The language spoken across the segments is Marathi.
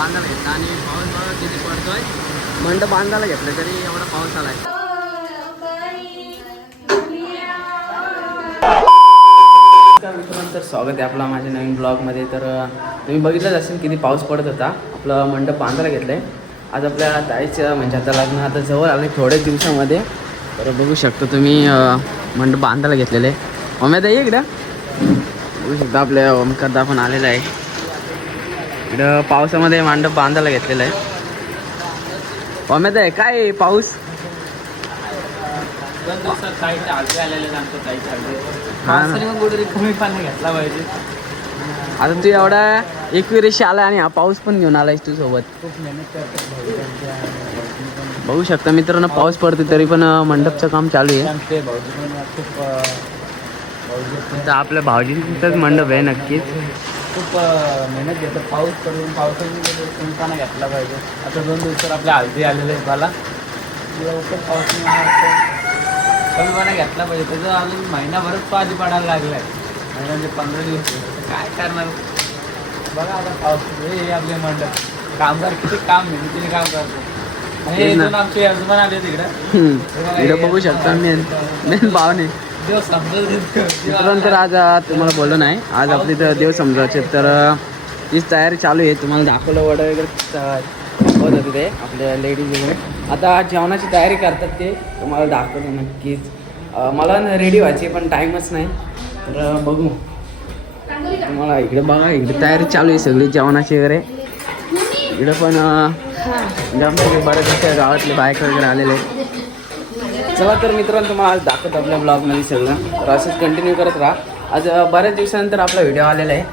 बांधायला घेतला आणि पाऊस बघा किती पडतोय. मंडप बांधायला घेतलं तरी एवढा पाऊस आलाय. तर स्वागत आहे आपला माझ्या नवीन ब्लॉगमध्ये. तर तुम्ही बघितलंच असेल किती पाऊस पडत होता. आपलं मंडप बांधायला घेतलं आहे. आज आपल्या ताईचं म्हणजे आता लग्न आता जवळ आलं थोड्याच दिवसामध्ये. तर बघू शकता तुम्ही मंडप बांधायला घेतलेलं आहे. मम्मी ताई इकडं बघू शकता आपल्या ओमकारदा पण आलेला आहे. इकडं पावसामध्ये मंडप बांधायला घेतलेलं आहे. मम्मी ताई काय पाऊस कमी पाणी घेतला पाहिजे. आता तू एवढा एकविरेशी आला आणि हा पाऊस पण घेऊन आलायस तू सोबत. खूप मेहनत करतात. बघू शकता मित्रांनो पाऊस पडतो तरी पण मंडपचं काम चालू आहे. तर आपल्या भाऊजींचाच मंडप आहे नक्कीच. खूप मेहनत घेतात. पाऊस पडून पावसाने पाणी घेतला पाहिजे. आता 2 दिवसात आपल्या हल्दी आलेलं आहे मला लवकर पाऊस कमी पाणी घेतला पाहिजे. त्याचं अजून महिनाभरच तो आधी पडायला लागला आहे. म्हणजे 15 दिवस काय करणार बघा आता पाऊस. हे आपले मंडप कामगार किती काम मेहनतीने काम करतो. आणि आमचे आजोबा आले तिकडं बघू शकता मेन भावने देव समजत. तर आज तुम्हाला बोललो नाही. आज आपली तर देव समजायचे. तर तीच तयारी चालू आहे. तुम्हाला दाखवलं वडं वगैरे दाखवत होते ते आपल्या लेडीज वगैरे. आता जेवणाची तयारी करतात ते तुम्हाला दाखवतो नक्कीच. मला रेडी व्हायची पण टाईमच नाही. तर बघू तुम्हाला इकडे बघा. इकडे तयारी चालू आहे सगळी जेवणाची वगैरे. इकडं पण आमच्या बऱ्याच गावातले बायक वगैरे आलेले आहेत. चला तर मित्रांनो तुम्हाला आज दाखवतो आपल्या ब्लॉगमध्ये सगळं. तर असंच कंटिन्यू करत राहा. आज बऱ्याच दिवसानंतर आपला व्हिडिओ आलेला आहे.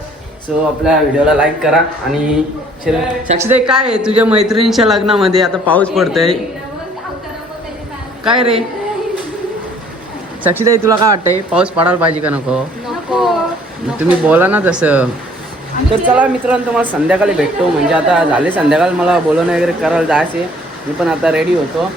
सो आपल्या व्हिडिओला लाईक करा आणि शेअर. साक्षीताई काय आहे तुझ्या मैत्रिणीच्या लग्नामध्ये आता पाऊस पडतोय काय रे साक्षीताई? तुला काय वाटतंय पाऊस पडायला पाहिजे का नको? तुम्ही बोला ना तसं. तर चला मित्रांनो तुम्हाला संध्याकाळी भेटतो. म्हणजे आता झाले संध्याकाळ. मला बोलवणं वगैरे करायला जायचे. मी पण आता रेडी होतो.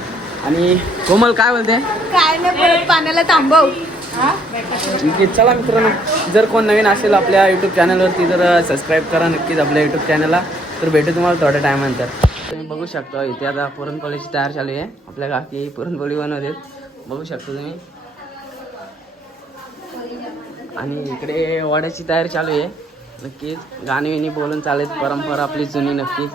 आणि कोमल काय बोलते? काय नाही परत पाण्याला थांबव. ठीक आहे चला मित्रांनो. जर कोण नवीन असेल आपल्या यूट्यूब चॅनलवरती तर सबस्क्राईब करा नक्कीच आपल्या यूट्यूब चॅनलला. तर भेटू तुम्हाला थोड्या टायमानंतर. तुम्ही बघू शकता इथे आता पुरणपोळीची तयार चालू आहे. आपल्या काकी पुरणपोळी बनवतात बघू शकता तुम्ही. आणि इकडे वड्याची तयारी चालू आहे. नक्कीच गाणी विणी बोलून चालेल. परंपरा आपली जुनी नक्कीच.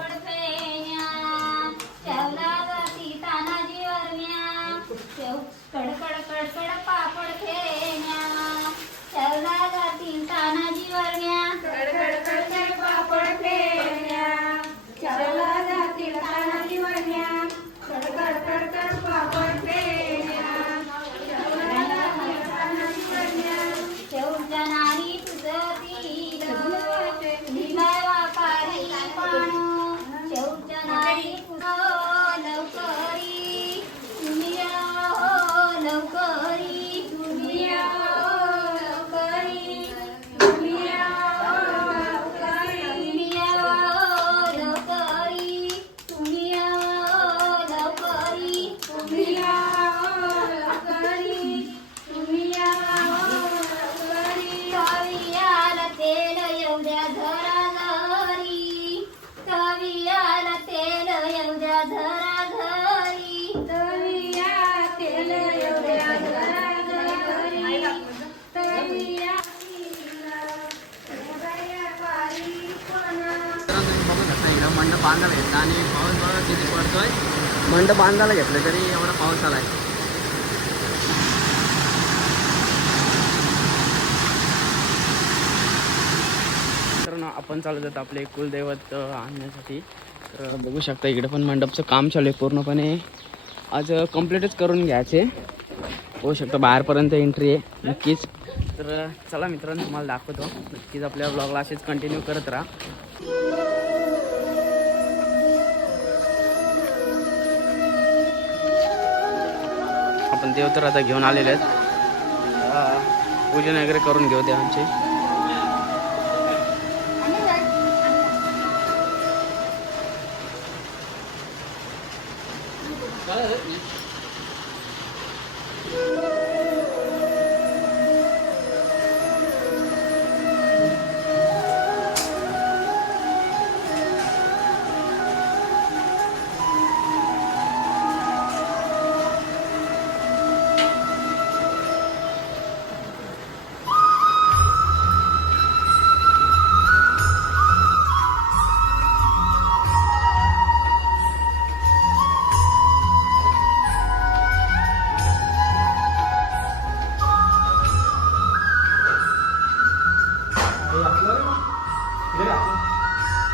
मंडप बांधायला घेतला आणि पाऊस बघा किती पडतोय. मंडप बांधायला घेतलं तरी एवढा पाऊस आलाय. तर आपण चालू जातो आपले कुलदैवत आणण्यासाठी. तर बघू शकता इकडे पण मंडपचं काम चालू आहे पूर्णपणे. आज कम्प्लीटच करून घ्यायचे. होऊ शकतं बाहेरपर्यंत एंट्री आहे नक्कीच. तर चला मित्रांनो तुम्हाला दाखवतो. नक्कीच आपल्या ब्लॉगला असेच कंटिन्यू करत राहा. आपण देव तर आता घेऊन आलेले आहेत. पूजन वगैरे करून घेऊ देवांचे.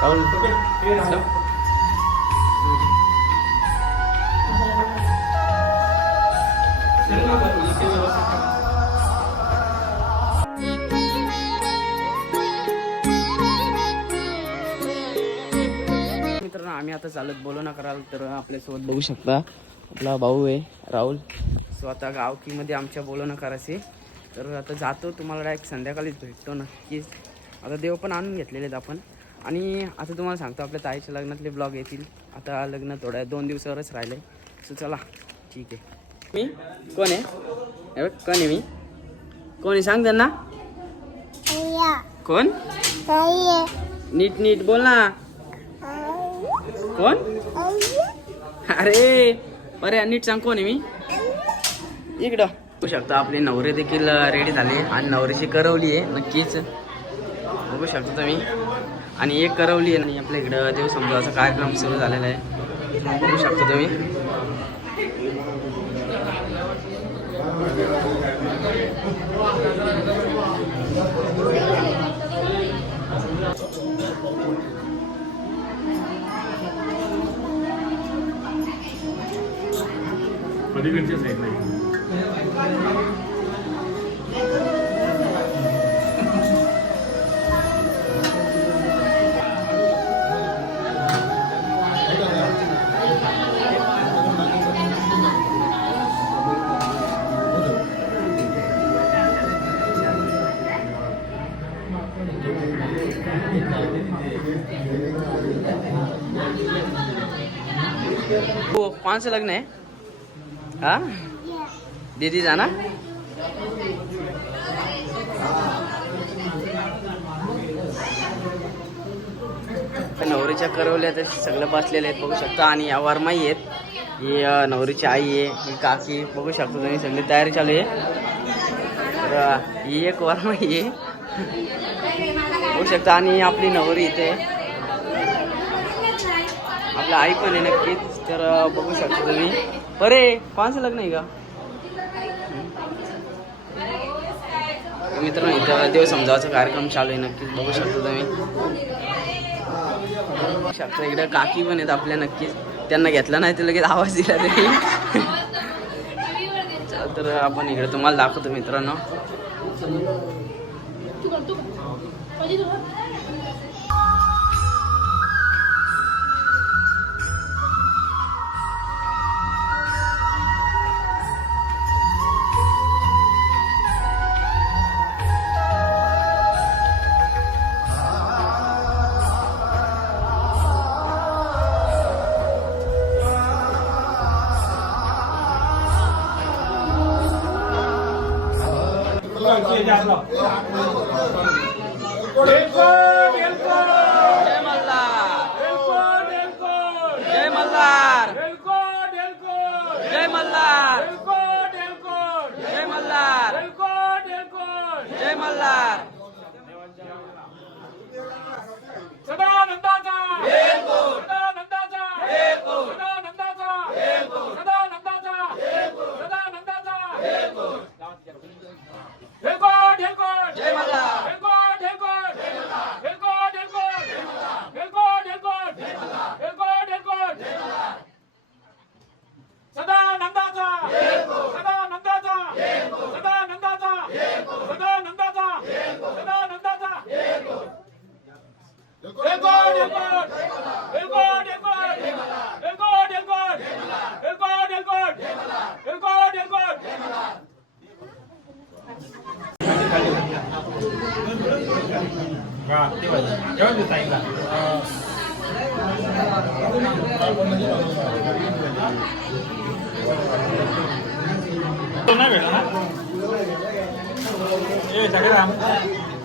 राहुल मित्रांनो आम्ही आता चालत बोलू ना कराल तर आपल्यासोबत बघू शकता आपला भाऊ आहे राहुल. सो आता गावकीमध्ये आमच्या बोलू न करायचे तर आता जातो तुम्हाला डायरेक्ट संध्याकाळीच भेटतो नक्कीच. आता देव पण आणून घेतलेले आहेत आपण. आणि आता तुम्हाला सांगतो आपल्या ताईच्या लग्नातले ब्लॉग येतील. आता लग्न थोड्या 2 दिवसावरच राहिले. सो चला ठीक आहे. मी कोण आहे कोण आहे मी कोण आहे सांग त्यांना कोण नीट नीट बोल ना कोण अरे अरे नीट सांग कोण आहे मी इकडं. बघू शकता आपले नवरे देखील रेडी झाले आणि नवरीची करवली आहे नक्कीच बघू शकता तुम्ही. आणि एक करवली आहे आणि आपल्या इकडं देव समजावाचा कार्यक्रम सुरू झालेला आहे बघू शकता तुम्ही. पलीकडच्या साईडला वो कौन सा लग्न है हाँ दीदी जाना नवरीच्या करवल्या तर सगळं बसलेले आहेत बघू शकता. आणि या वरमाई आहेत ही नवरीची आई आहे ही काकी बघू शकता तुम्ही सगळी तयारी चालू आहे. तर ही एक वरमाई आहे बघू शकता. आणि आपली नवरी इथे आपल्या आई पण आहे नक्कीच. तर बघू शकता तुम्ही. बरे कोणाचं लग्न आहे का मित्रांनो इथं देव समजावाचा कार्यक्रम चालू आहे नक्कीच बघू शकता तुम्ही. बघू शकता इकडे काकी पण आहेत आपल्या नक्कीच. त्यांना घेतला नाही तर लगेच आवाज दिला तरी. तर आपण इकडे तुम्हाला दाखवतो मित्रांनो.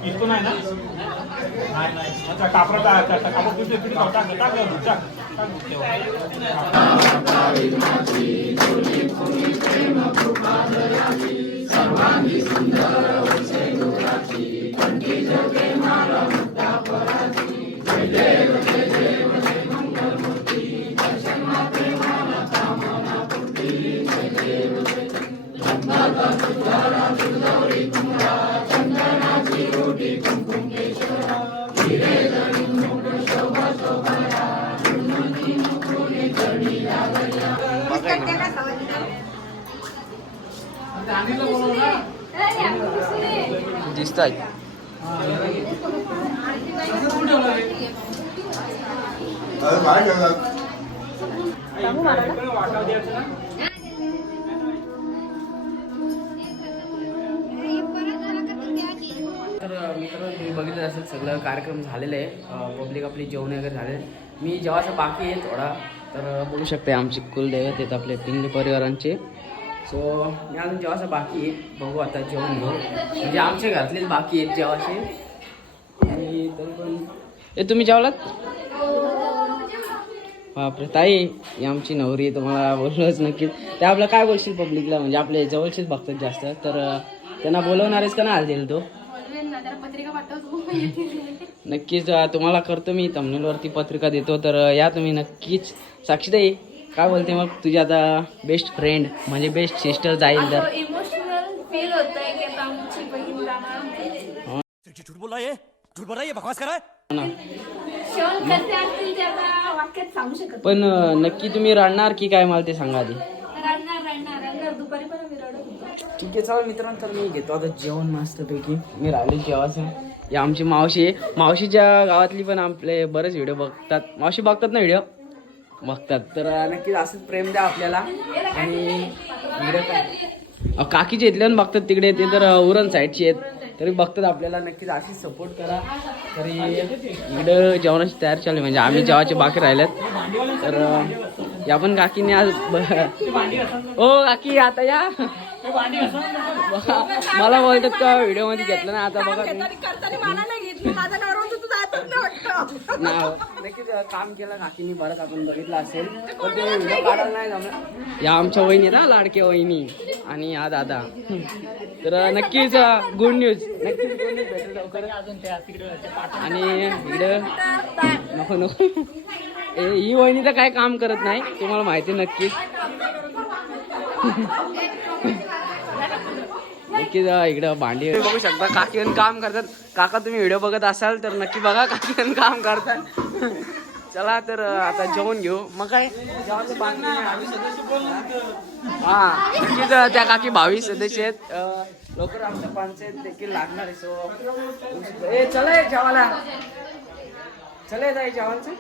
इतकं नाही ना अच्छा कापड कापड किती दिसत आहेत. तर मित्रांनो तुम्ही बघितलं असेल सगळं कार्यक्रम झालेलं आहे. पब्लिक आपली जेवण वगैरे झाले. मी जेवायचं बाकी आहे थोडा. तर बघू शकते आमचे कुलदैवत आहेत आपले पिंगली परिवारांचे. सो मी अजून जेवायचं बाकी आहे. बघू आता जेवण घेऊ. म्हणजे आमच्या घरातलेच बाकी आहेत जेवायचे. आणि तरी पण तुम्ही जेवलात? बापरे ताई ही आमची नवरी तुम्हाला बोललोच नक्कीच. ते आपलं काय बोलशील पब्लिकला? म्हणजे आपले जवळचेच बघतात जास्त. तर त्यांना बोलवणारेच का नाही दिल तो? नक्कीच तुम्हाला करतो मी थंबनेलवरती पत्रिका देतो. तर या तुम्ही नक्कीच. साक्षीताई काय बोलते मग? तुझी आता बेस्ट फ्रेंड म्हणजे बेस्ट सिस्टर जाईल तर इमोशनल फील होतंय की आता आमची बहीण जाणार. झूठ बोल रहा है, झूठ बोल रहा है, बकवास कर रहा है. शेवण कसे असतील ते आता वाक्यात सांगू शकत पण नक्की तुम्ही रडणार की काय मला ते सांगा आधी. रडणार दुपारी पण मी रडत होतो. ठीक आहे चालेल मित्रांनो. तर मी घेतो आता जेवण मस्तपैकी. मी राहिले जेवायचं. या आमची मावशी आहे. मावशीच्या गावातली पण आपले बरेच व्हिडिओ बघतात. मावशी बघतात ना व्हिडिओ? बघतात. तर नक्कीच असंच प्रेम द्या आपल्याला. आणि व्हिडिओ काय काकीचे इथल्या बघतात तिकडे. ते तर उरण साईडची आहेत तरी बघतात आपल्याला. नक्कीच अशीच सपोर्ट करा. तरी व्हिडिओ जेवणाची तयारी चालू आहे. म्हणजे आम्ही जेवायचे बाकी राहिल्यात. तर या पण काकीने आज ओ काकी आता या. मला बोलतात का व्हिडिओ मध्ये घेतलं ना. आता बघा नक्कीच काम केलं काकीने बरंच आपण बघितलं असेल. पण ते व्हिडिओ काढायला नाही जमलं. या आमच्या वहिनी ना लाडक्या वहिनी आणि हा दादा. तर नक्कीच गुड न्यूज. नक्कीच गुड न्यूज भेटेल लवकर. आणि व्हिडिओ नको नको. ही वहिनी तर काय काम करत नाही तुम्हाला माहिती नक्कीच. नक्कीच इकडं भांडी बघू शकता. काकी काम करतात. काका तुम्ही व्हिडिओ बघत असाल तर नक्की बघा काकी काम करतात. चला तर आता जेवण घेऊ. मग काय जेवणाचं बाकी हा नक्कीच त्या काकी 22 सदस्य आहेत. लवकर आमच्या पंचायत देखील लागणार आहे. सो चला जेवायला. चला जाय जेवायचं.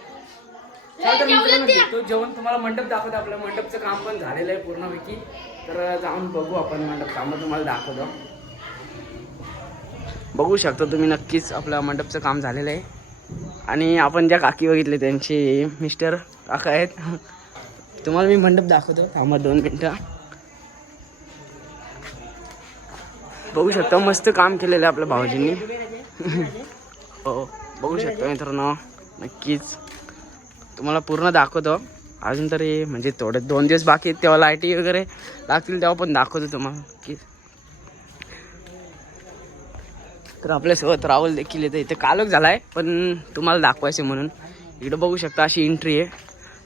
तर मित्रांनो घेतो जेवण. तुम्हाला मंडप दाखवतो. आपलं मंडपचं काम पण झालेलं आहे पूर्णपैकी. तर जाऊन बघू आपण मंडप काम तुम्हाला दाखवतो. बघू शकता तुम्ही नक्कीच आपलं मंडपचं काम झालेलं आहे. आणि आपण ज्या काकी बघितले त्यांचे मिस्टर काका आहेत. तुम्हाला मी मंडप दाखवतो. थांबा 2 मिनटं. बघू शकता मस्त काम केलेलं आहे आपल्या भाऊजींनी. हो बघू शकता मित्रांनो. नक्कीच तुम्हाला पूर्ण दाखवतो. अजून तरी म्हणजे थोडे 2 दिवस बाकी आहेत. तेव्हा लाईटी वगैरे लागतील तेव्हा पण दाखवतो तुम्हाला की. तर आपल्यासोबत राहुल देखील येतं. इथे कालोख झाला आहे पण तुम्हाला दाखवायचे म्हणून. इकडं बघू शकता अशी एंट्री आहे.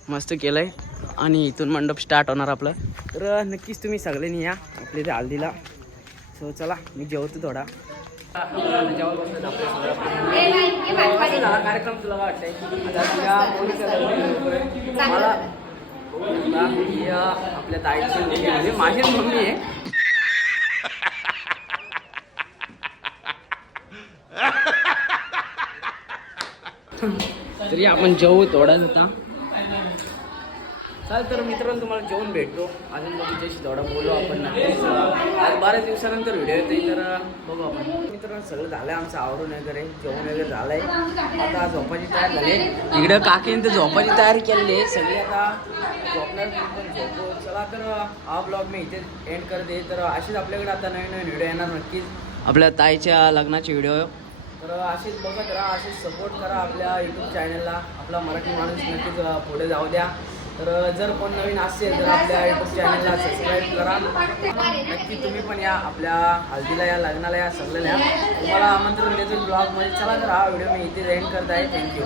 मस्त केलं आहे. आणि इथून मंडप स्टार्ट होणार आपलं. तर नक्कीच तुम्ही सगळ्यांनी या आपल्या इथे हल्दीला. सो चला मी जेवतो थोडा. कार्यक्रम तुला वाटतंय मला आपल्या ताईची म्हणजे माझीच मम्मी आहे. तरी आपण जेवू थोडाच होता. चाल तर मित्रांनो तुम्हाला जेवण भेटतो. अजून तुमच्याशी थोडा बोलू आपण. नक्कीच आज 12 दिवसानंतर व्हिडिओ येते. तर बघू आपण. मित्रांनो सगळं झालं आमचं आवरून वगैरे. जेवण वगैरे झालं आहे. आता झोपाची तयारी झाली. इकडं काकीने तर झोपाची तयारी केलेली आहे. सगळी आता झोपणार पण झोपू. चला तर हा ब्लॉग मी इथे एंड करते. तर असेच आपल्याकडे आता नवीन नवीन व्हिडिओ येणार नक्कीच. आपल्या ताईच्या लग्नाचे व्हिडिओ. तर असेच बघत राहा. असेच सपोर्ट करा आपल्या यूट्यूब चॅनलला. आपला मराठी माणूस नक्कीच पुढे जाऊ द्या. तर जर कोण नवीन असेल तर आपल्या यूट्यूब चॅनलला सबस्क्राईब करा. नक्की तुम्ही पण या आपल्या हल्दीला या लग्नाला या सगळ्याला या. तुम्हाला आमंत्रण देतो ब्लॉगमध्ये. चला तर हा व्हिडिओ मी इथे एंड करत आहे. थँक्यू.